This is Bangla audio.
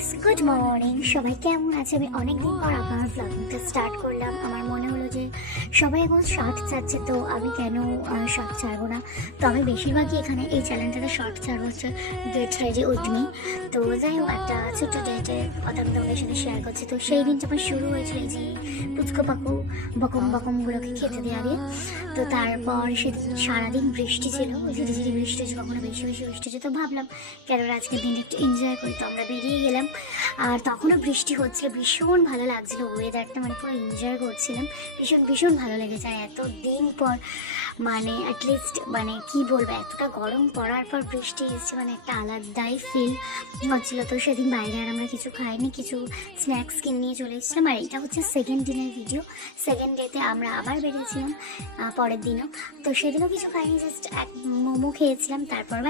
Guys, good morning. সবাই কেমন আছে? আমি অনেকদিন পর আবার ব্লগিংটা স্টার্ট করলাম। আমার মনে হলো যে সবাই এখন শর্ট ছাড়ছে, তো আমি কেন শর্ট ছাড়বো না। তো আমি বেশিরভাগই এখানে এই চ্যানেলটাতে শর্ট ছাড়বো হচ্ছে গেট রেডি উইথ মি। তো যাই হোক, একটা ছোট্ট ডেটের কথা আমি তোমাদের সাথে শেয়ার করছি। তো সেই দিনটা আমার শুরু হয়েছিল এই যে পুচকো পাকু বকমগুলোকে খেতে দেওয়া দিয়ে। তো তারপর সেদিন সারাদিন বৃষ্টি ছিল, ঝিরিঝিরি বৃষ্টি হচ্ছে, কখনো বেশি বেশি বৃষ্টি হচ্ছে। তো ভাবলাম কেন আজকের দিন একটু এনজয় করি। তো আমরা বেরিয়ে গেলাম, আর তখনও বৃষ্টি হচ্ছিল, ভীষণ ভালো লাগছিল ওয়েদারটা, মানে পুরো এনজয় করছিলাম। ভীষণ ভীষণ ভালো লেগেছে। আর এত দিন পর, মানে অ্যাটলিস্ট মানে কি বলবো, এতটা গরম পড়ার পর বৃষ্টি এসেছে, মানে একটা আলাদাই ফিল হচ্ছিলো। তো সেদিন বাইরে আর আমরা কিছু খাইনি, কিছু স্ন্যাক্স কিনে নিয়ে চলে এসেছিলাম। আর এটা হচ্ছে সেকেন্ড দিনের ভিডিও। সেকেন্ড ডেতে আমরা আবার বেরিয়েছিলাম পরের দিনও। তো সেদিনও কিছু খাইনি, জাস্ট এক মোমো খেয়েছিলাম। তারপর